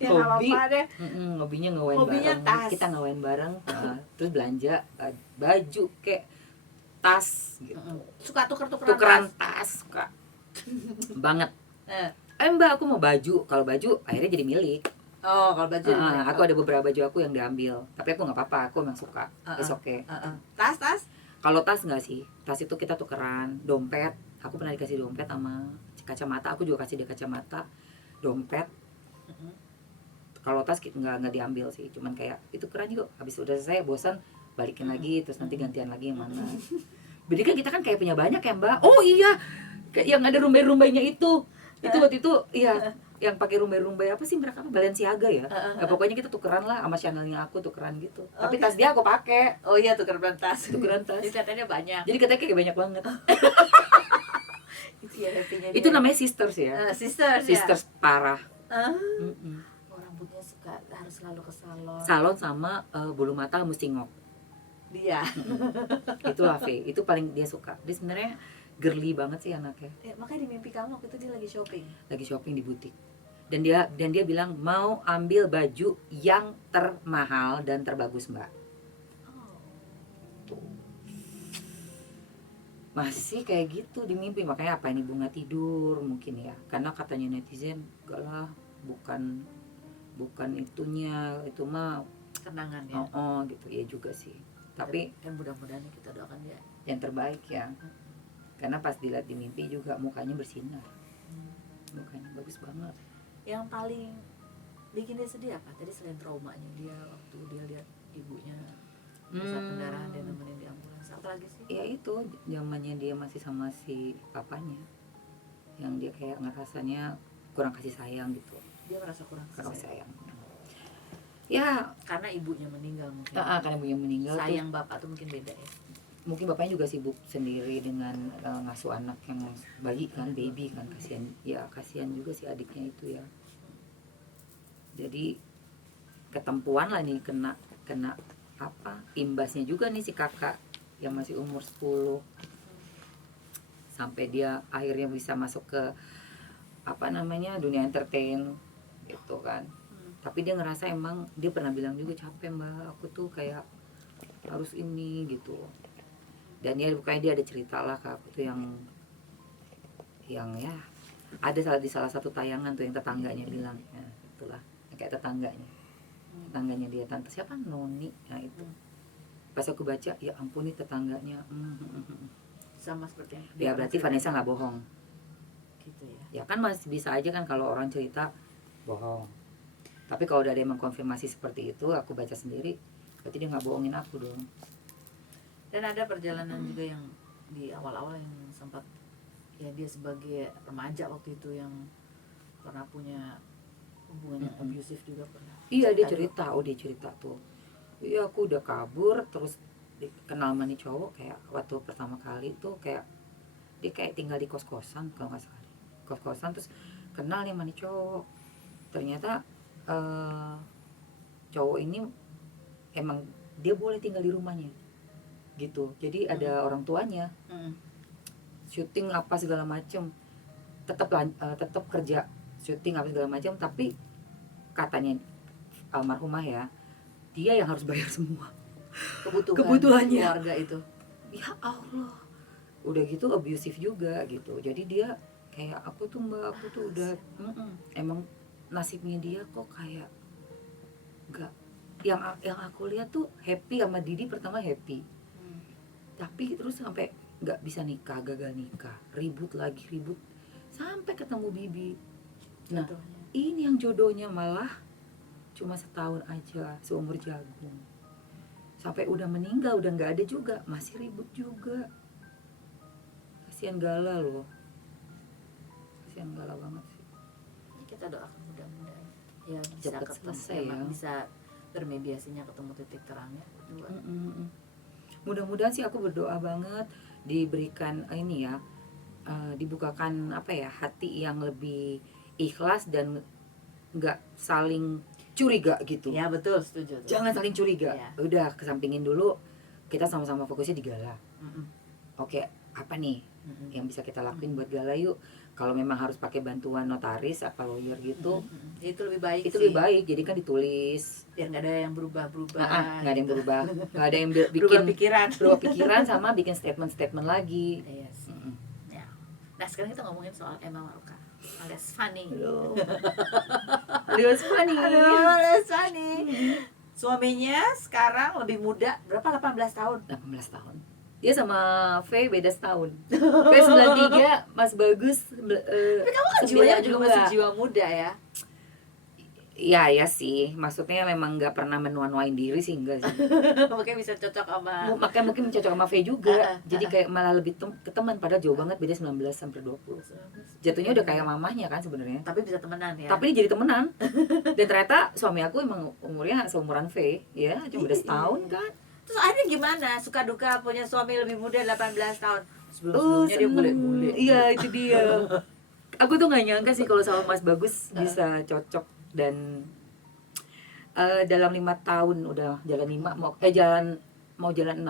Ya nggak apa-apa deh. Hobinya ngewain Hobinya bareng. tas. Kita ngewain bareng. Terus belanja baju kayak tas gitu. Suka Tukeran tas suka banget. Mbak, aku mau baju. Kalau baju akhirnya jadi milik. Oh, kalau baju Aku ada beberapa baju aku yang diambil, tapi aku nggak apa-apa, aku memang suka. It's okay. Tas? Kalau tas nggak sih, tas itu kita tukeran. Dompet, aku pernah dikasih dompet sama kacamata, aku juga kasih dia kacamata, dompet. Kalau tas nggak diambil sih, cuman kayak itu keren juga. Habis udah selesai bosan, balikin lagi, terus nanti gantian lagi yang mana. Jadi kan kita kan kayak punya banyak ya Mbak. Oh iya, kayak yang ada rumbai-rumbainya itu waktu itu iya, yang pakai rumbai-rumbai apa sih mereka, Balenciaga ya. Pokoknya kita tukeran lah sama Chanelnya aku, tukeran gitu. Tapi tas dia aku pakai. Oh iya, tukeran tas. Jadi katanya banyak. Jadi katanya kayak banyak banget. Itu ya happy-nya Itu dia. namanya sisters ya. Sisters parah. Oh, rambutnya harus selalu ke salon. Salon sama bulu mata mesti ngok. Dia. Itu lah V. Itu paling dia suka. Dia sebenarnya girly banget sih anaknya. Makanya di mimpi kamu waktu itu dia lagi shopping. Lagi shopping di butik. Dan dia bilang mau ambil baju yang termahal dan terbagus Mbak. Tuh. Masih kayak gitu di mimpi. Makanya apa ini bunga tidur mungkin ya. Karena katanya netizen, enggak lah, bukan itunya, itu mah Kenangan ya. gitu ya juga sih. Tapi dan mudah-mudahan kita doakan dia yang terbaik ya. Karena pas dilihat di mimpi juga mukanya bersinar. Mukanya bagus banget. Yang paling bikin dia sedih apa? Tadi selain traumanya dia waktu dia lihat ibunya rusak pendarahan dan nemenin di ambulans. Apa lagi sih? Ya itu zamannya dia masih sama si papanya, yang dia kayak ngerasanya kurang kasih sayang gitu. Dia merasa kurang Kurang sayang. Ya Karena ibunya meninggal mungkin. karena ibunya meninggal Sayang bapak tuh mungkin beda ya. mungkin bapaknya juga sibuk sendiri dengan ngasuh anak yang bayi kan, baby kan, kasihan juga si adiknya itu ya. Jadi ketempuan lah nih, kena apa imbasnya juga nih si kakak yang masih umur 10, sampai dia akhirnya bisa masuk ke apa namanya dunia entertain gitu kan. Tapi dia ngerasa, emang dia pernah bilang juga, capek mbak, aku tuh kayak harus ini gitu. Dan ya bukannya dia ada cerita lah ke aku tuh yang ya ada di salah satu tayangan tuh yang tetangganya bilang, ya itulah kayak tetangganya dia, tante siapa, Noni, nah itu pas aku baca, ya ampun nih tetangganya. Sama seperti Ya berarti Vanessa nggak bohong gitu ya kan, masih bisa aja kan kalau orang cerita bohong. Tapi kalau udah ada yang mengkonfirmasi seperti itu, aku baca sendiri, berarti dia nggak bohongin aku dong. Dan ada perjalanan juga yang di awal-awal yang sempat ya dia sebagai remaja waktu itu yang pernah punya hubungan yang abusif juga pernah. Iya dia cerita, dia cerita tuh. Iya aku udah kabur, terus kenal sama nih cowok kayak waktu pertama kali tuh, kayak dia kayak tinggal di kos-kosan kalau nggak salah, kos-kosan, terus kenal nih sama nih cowok. Ternyata cowok ini emang dia boleh tinggal di rumahnya gitu, jadi ada orang tuanya, syuting apa segala macem, tetap kerja syuting apa segala macam, tapi katanya almarhumah ya, dia yang harus bayar semua kebutuhannya keluarga itu. Ya Allah, udah gitu abusive juga gitu. Jadi dia kayak, aku tuh mbak, aku tuh udah emang nasibnya dia kok kayak nggak, yang aku lihat tuh happy sama Didi, pertama happy, tapi terus sampai nggak bisa nikah, gagal nikah, ribut sampai ketemu Bibi. Nah ini yang jodohnya malah cuma setahun aja, seumur jagung, sampai udah meninggal, udah nggak ada juga, masih ribut juga. Kasihan Gala loh, kasihan Gala banget sih. Kita doakan mudah-mudahan ya bisa Cepat ketemu, selesai ya. Bisa bermediasinya ketemu titik terangnya berdua. Mudah-mudahan sih, aku berdoa banget diberikan ini ya, dibukakan apa ya, hati yang lebih ikhlas dan nggak saling curiga gitu. Ya betul, setuju tuh. Jangan saling curiga. Ya. Udah kesampingin dulu, kita sama-sama fokusnya di Gala. Oke, apa nih yang bisa kita lakuin buat Gala yuk. Kalau memang harus pakai bantuan notaris apa lawyer gitu, itu lebih baik itu sih. lebih baik. Jadi kan ditulis, Biar nggak ada yang berubah-berubah. nggak ada yang berubah, nggak ada yang berubah bikin pikiran sama bikin statement lagi. Yes. Ya. Nah sekarang kita ngomongin soal Emma Maruka alias Fanny. Alias Fanny. Alias Fanny. Suaminya sekarang lebih muda, berapa? 18 tahun. 18 tahun. Dia sama V beda setahun. V 93, Mas Bagus Tapi kamu kan jiwanya juga masih jiwa muda ya. Iya sih, maksudnya memang nggak pernah menuan-nuain diri sih, enggak sih. Makanya bisa cocok sama. Makanya mungkin cocok sama V juga. Jadi kayak malah lebih ke teman, padahal jauh banget, beda 19 sampai 20. Jatuhnya udah kayak mamahnya kan sebenarnya. Tapi bisa temenan ya. Tapi dia jadi temenan. Dan ternyata suami aku emang umurnya seumuran V, ya, cuma beda setahun kan. Terus akhirnya gimana? Suka duka punya suami lebih muda 18 tahun. Sebelum-sebelumnya dia bule-bule. Iya, itu dia. Aku tuh nggak nyangka sih kalau sama Mas Bagus bisa cocok. Dan dalam 5 tahun udah jalan 5, mau jalan 6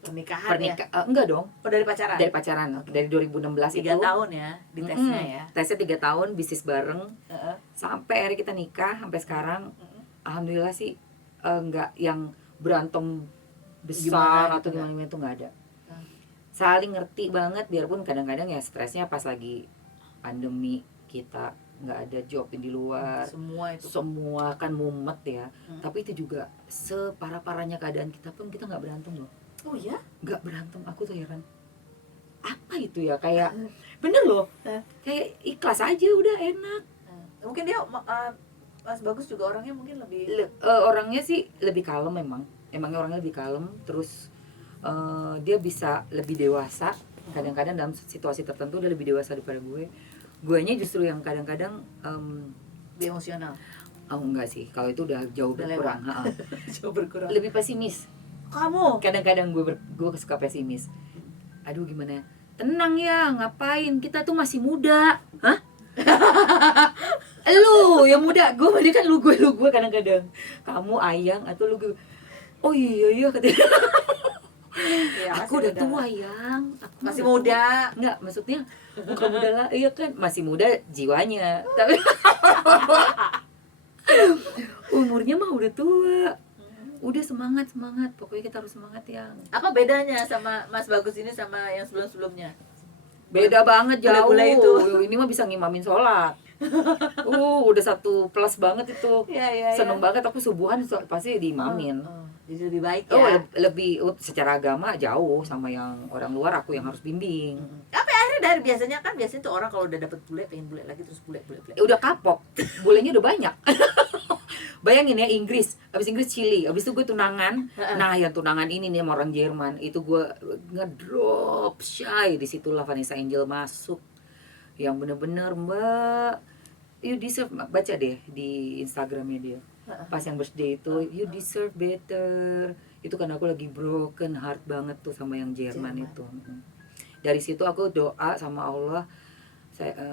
pernikahan ya? Enggak dong. Oh dari pacaran? Dari pacaran, dari 2016 3 itu. 3 tahun ya di tesnya ya? Tesnya 3 tahun, bisnis bareng. Sampai akhirnya kita nikah, sampai sekarang. Alhamdulillah sih, enggak yang berantem besar atau gimana itu enggak ada. Saling ngerti banget, biarpun kadang-kadang ya stresnya pas lagi pandemi, kita nggak ada job di luar, semua kan mumet ya. Tapi itu juga separah-parahnya keadaan kita pun kita nggak berantem loh. Oh ya? Nggak berantem, aku tuh heran apa itu ya, kayak bener loh, kayak ikhlas aja udah enak. Mungkin dia Mas Bagus juga orangnya mungkin lebih orangnya sih lebih kalem, emangnya orangnya lebih kalem. Terus dia bisa lebih dewasa, kadang-kadang dalam situasi tertentu dia lebih dewasa daripada guenya justru yang kadang-kadang lebih emosional. Oh enggak sih, kalau itu udah jauh berkurang. Jauh berkurang. Lebih pesimis. Kamu Kadang-kadang gue suka pesimis. Aduh gimana? Tenang ya, ngapain? Kita tuh masih muda. Hah? Lu yang muda, dia kan lu gue kadang-kadang. Kamu Ayang atau lu gue. Oh iya katanya. ya, Aku udah tua Yang. Aku masih udah tua. muda. Enggak, maksudnya bukan muda lah. Iya kan, masih muda jiwanya. Tapi umurnya mah udah tua. Udah semangat. Pokoknya kita harus semangat Yang. Apa bedanya sama Mas Bagus ini sama yang sebelum-sebelumnya? Beda banget jauh. Bule-bule itu. Ini mah bisa ngimamin sholat. Udah 1+ banget itu. Iya. Seneng banget aku subuhan pasti diimamin. Jadi lebih baik Oh, ya. lebih secara agama jauh sama yang orang luar, aku yang harus bimbing. Apa akhirnya dari biasanya tuh orang kalau udah dapet bule pengen bule lagi terus bule. Udah kapok. Bulenya udah banyak. Bayangin ya, habis Inggris Chili, habis itu gue tunangan. Nah, yang tunangan ini nih sama orang Jerman, itu gue ngedrop shy, disitulah Vanessa Angel masuk. Yang bener-bener Mbak, you deserve, baca deh di Instagramnya dia. Pas yang birthday itu, you deserve better. Itu kan aku lagi broken heart banget tuh sama yang Jerman itu. Dari situ aku doa sama Allah,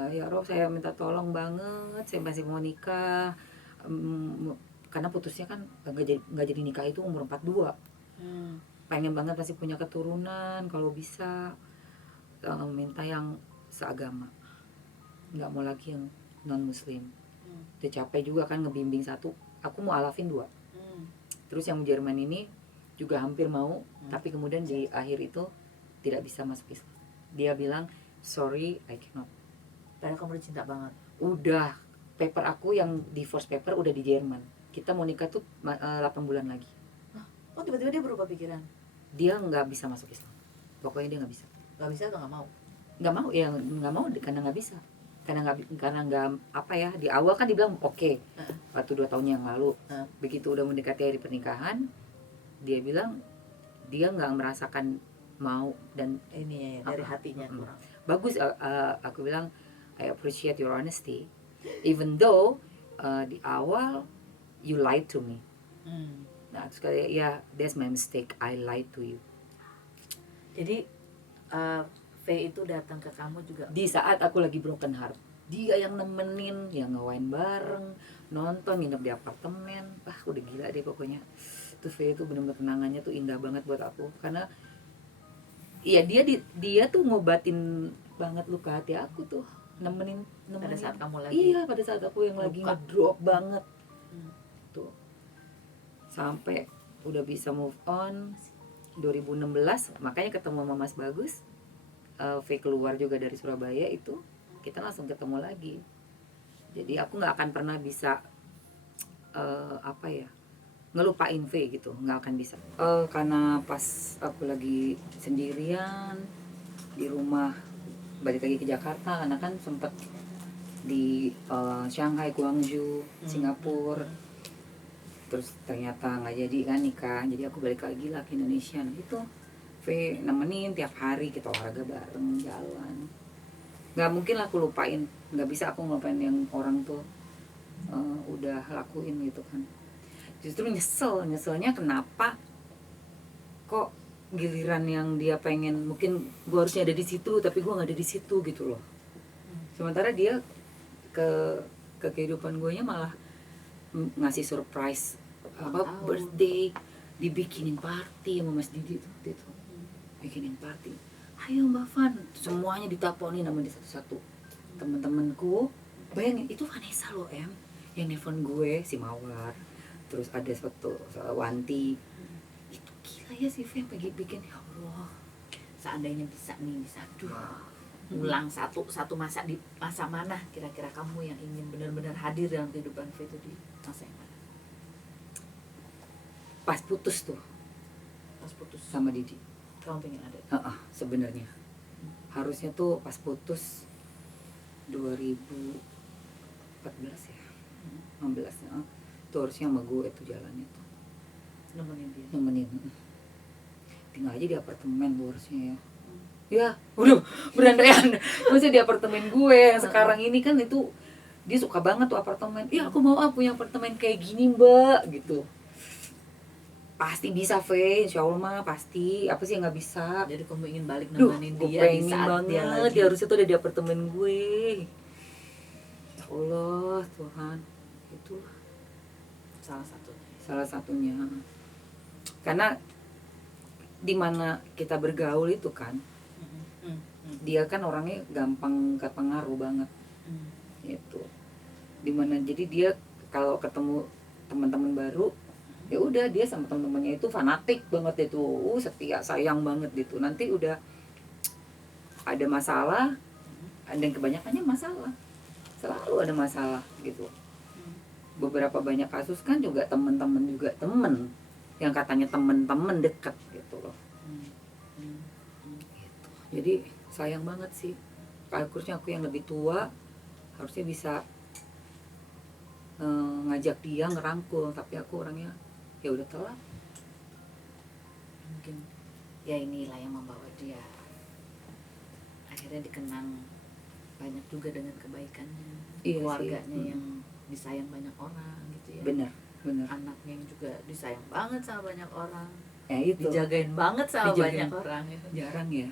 ya Rob, saya minta tolong banget, saya masih mau nikah. Karena putusnya kan nggak jadi nikah itu umur 42. Pengen banget masih punya keturunan, kalau bisa minta yang seagama, nggak mau lagi yang non muslim. Udah capek juga kan ngebimbing satu, aku mau alafin 2. Terus yang Jerman ini juga hampir mau, tapi kemudian di akhir itu tidak bisa masuk Islam. Dia bilang sorry, I cannot. Padahal kamu udah cinta banget. Udah, paper aku yang divorce paper udah di Jerman. Kita mau nikah tuh 8 bulan lagi. Oh, tiba-tiba dia berubah pikiran. Dia nggak bisa masuk Islam. Pokoknya dia nggak bisa. Gak bisa atau gak mau? Nggak mau, ya nggak mau karena nggak bisa. Karena nggak apa ya, di awal kan dibilang oke. Waktu 2 tahun yang lalu. Begitu udah mendekati hari pernikahan, dia bilang dia nggak merasakan mau dan ini ya, dari hatinya kurang. Bagus, aku bilang I appreciate your honesty. Even though di awal you lied to me. Nah, terus kayak ya, that's my mistake, I lied to you. Jadi V itu datang ke kamu juga Di saat aku lagi broken heart, dia yang nemenin, yang nge-wine bareng, nonton, nginep di apartemen. Udah gila deh pokoknya. Tuh V itu bener-bener kenangannya tuh indah banget buat aku. Karena iya, dia tuh ngobatin banget luka hati aku tuh, nemenin. pada saat kamu lagi. Iya, pada saat aku yang lagi ngedrop banget. Tuh. Sampai udah bisa move on 2016, makanya ketemu sama Mas Bagus. V keluar juga dari Surabaya itu, kita langsung ketemu lagi. Jadi aku nggak akan pernah bisa ngelupain V gitu, nggak akan bisa. Karena pas aku lagi sendirian di rumah, balik lagi ke Jakarta, karena kan sempet di Shanghai, Guangzhou, Singapura. Terus ternyata nggak jadi kan nikah, jadi aku balik lagi lah ke Indonesia. Gitu, V nemenin tiap hari, kita olahraga bareng, jalan. Nggak mungkin lah aku lupain, nggak bisa aku ngelupain yang orang tuh udah lakuin gitu kan. Justru nyeselnya kenapa kok giliran yang dia pengen, mungkin gue harusnya ada di situ tapi gue nggak ada di situ gitu loh. Sementara dia ke kehidupan gue nya malah ngasih surprise birthday, dibikinin party sama Mas Didi tuh gitu. Bikinin party, ayo Mbak Van, semuanya ditaponin sama dia satu-satu. Temen-temenku, bayangin itu Vanessa loh yang nelfon gue, si Mawar, terus ada suatu Wanti. Itu gila ya si V yang bikin, ya Allah. Seandainya bisa ulang satu masa, di masa mana kira-kira kamu yang ingin benar-benar hadir dalam kehidupan V itu di masa yang mana? Pas putus tuh sama Didi. Kamu pengen ada? Sebenarnya harusnya tuh pas putus 2014 ya, 16 ya. Itu harusnya sama gue tuh jalannya tuh nemenin. Tinggal aja di apartemen tuh harusnya ya. Ya, udah berandai-andai. Maksudnya di apartemen gue yang sekarang ini kan itu dia suka banget tuh apartemen. Ya aku mau punya apartemen kayak gini Mbak gitu. Pasti bisa, Fe, insya Allah mah pasti. Apa sih yang nggak bisa? Jadi kamu ingin balik Duh, nemenin gue dia di pengen saat banget. dia lagi. Dia harusnya tuh ada di apartemen gue. Ya Allah, Tuhan. Itu salah satunya. Karena di mana kita bergaul itu kan, dia kan orangnya gampang kepengaruh banget. Gitu. Dimana jadi dia kalau ketemu teman-teman baru, ya udah dia sama teman-temannya itu fanatik banget itu, setia, sayang banget gitu. Nanti udah ada masalah, dan kebanyakannya masalah, selalu ada masalah gitu. Beberapa banyak kasus kan juga teman-teman juga temen yang katanya teman-teman dekat gitu loh. Gitu. Jadi sayang banget sih. Harusnya aku yang lebih tua harusnya bisa ngajak dia ngerangkul, tapi aku orangnya ya udah telat. Mungkin ya inilah yang membawa dia akhirnya dikenang banyak juga dengan kebaikannya, keluarganya yang disayang banyak orang gitu ya. Benar. Anaknya yang juga disayang banget sama banyak orang. Itu Dijagain banget sama banyak orang ya. Jarang ya.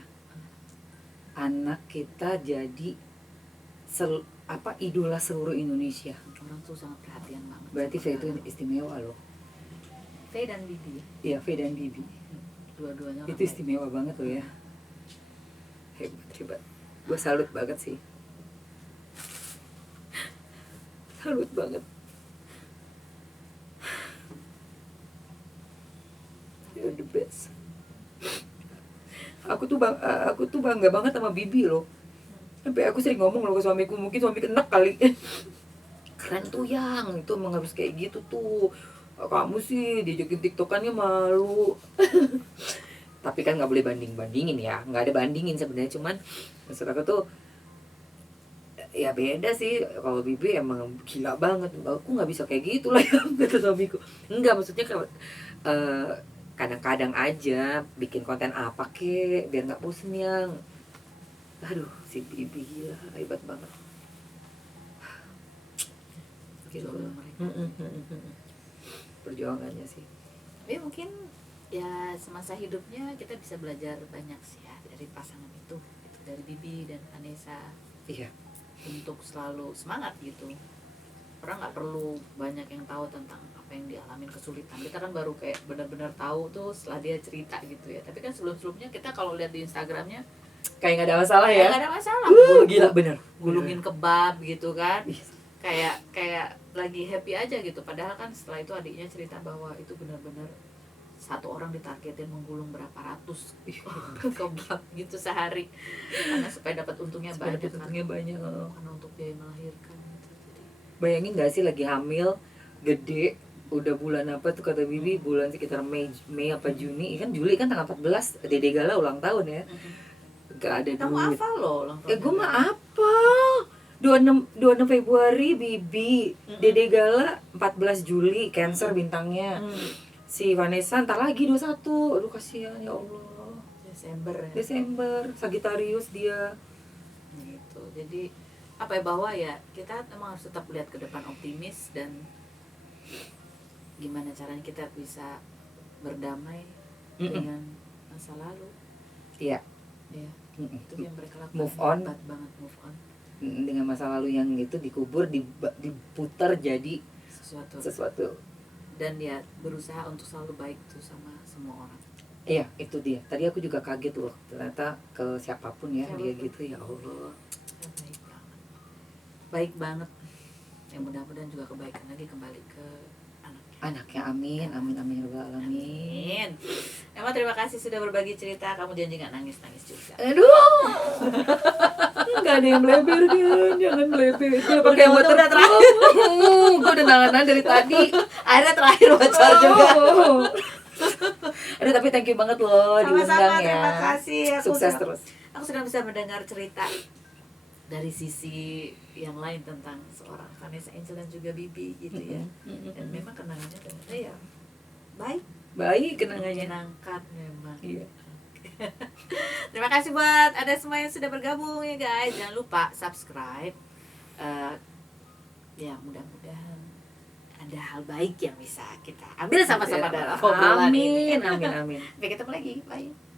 Anak kita jadi idola seluruh Indonesia. Orang tuh sangat perhatian banget. Berarti Faye itu istimewa loh. Faye dan Bibi. Iya, Faye dan Bibi. Dua-duanya Itu istimewa banget loh ya. Hebat. Gue salut banget sih. Salut banget. You're the best. Aku tuh bangga banget sama Bibi loh. Sampai aku sering ngomong loh ke suamiku, mungkin suami enak kali. Keren tuh yang, itu emang harus kayak gitu tuh. Kamu sih diajakin tiktokannya malu. Tapi kan nggak boleh bandingin ya, nggak ada bandingin sebenarnya, cuman maksud aku tuh ya beda sih. Kalau Bibi emang gila banget, aku nggak bisa kayak gitu lah ya, kata suamiku. Enggak, maksudnya kalau kadang-kadang aja bikin konten apa kek biar nggak bosen yang. Aduh, si Bibi gila, hebat banget. Gitu. Perjuangannya sih. Tapi mungkin ya semasa hidupnya kita bisa belajar banyak sih ya dari pasangan itu dari Bibi dan Vanessa. Iya. Untuk selalu semangat gitu. Orang nggak perlu banyak yang tahu tentang apa yang dialamin kesulitan. Kita kan baru kayak benar-benar tahu tuh setelah dia cerita gitu ya. Tapi kan sebelum-sebelumnya kita kalau lihat di Instagramnya Kayak nggak ada masalah ya? Nggak ada masalah. Gila bener. Gulungin kebab gitu kan. Kayak lagi happy aja gitu. Padahal kan setelah itu adiknya cerita bahwa itu benar-benar satu orang ditargetin menggulung berapa ratus kebab gitu sehari karena supaya dapat untungnya banyak. Karena untuk biaya melahirkan gitu. Jadi bayangin nggak sih lagi hamil gede, udah bulan apa tuh kata Bibi, bulan sekitar Mei apa Juni kan, Juli kan tanggal 14 Dede Gala ulang tahun ya. Gak ada kamu duit. hafal loh ulang tahun. Gue mah hafal. 26 Februari Bibi, Dede Gala 14 Juli, Cancer bintangnya. Si Vanessa ntar lagi 21. Aduh kasihan ya Allah. Desember, Sagittarius dia. Gitu. Jadi apa ya, bahwa ya kita emang harus tetap lihat ke depan, optimis, dan gimana caranya kita bisa berdamai dengan masa lalu. Iya. Ya. Itu yang mereka lakukan. Move on. Hebat banget move on. Dengan masa lalu yang itu dikubur, diputar jadi sesuatu. Dan ya berusaha untuk selalu baik tuh sama semua orang. Iya, itu dia. Tadi aku juga kaget loh, ternyata ke siapapun ya dia gitu, ya Allah. Baik banget. Yang mudah-mudahan juga kebaikan lagi kembali ke anaknya. Amin ya rabbal alamin. Emang terima kasih sudah berbagi cerita. Kamu janji gak nangis-nangis juga. Aduh. Enggak ada yang melebar kan, jangan melebar. Pakai water udah terakhir. Gue udah nahan dari tadi. Akhirnya terakhir bocor juga. Aduh, tapi thank you banget loh diundang ya. Terima kasih. Sukses terus. Aku sudah bisa mendengar cerita dari sisi yang lain tentang seorang Vanessa Angel dan juga Bibi gitu ya. Dan memang kenangannya ternyata ya baik kenangannya, menyenangkan memang. Iya. Terima kasih buat ada semua yang sudah bergabung ya guys. Jangan lupa subscribe. Ya mudah-mudahan ada hal baik yang bisa kita ambil sama-sama dalam obrolan ini. Amin. Sampai ketemu lagi, bye.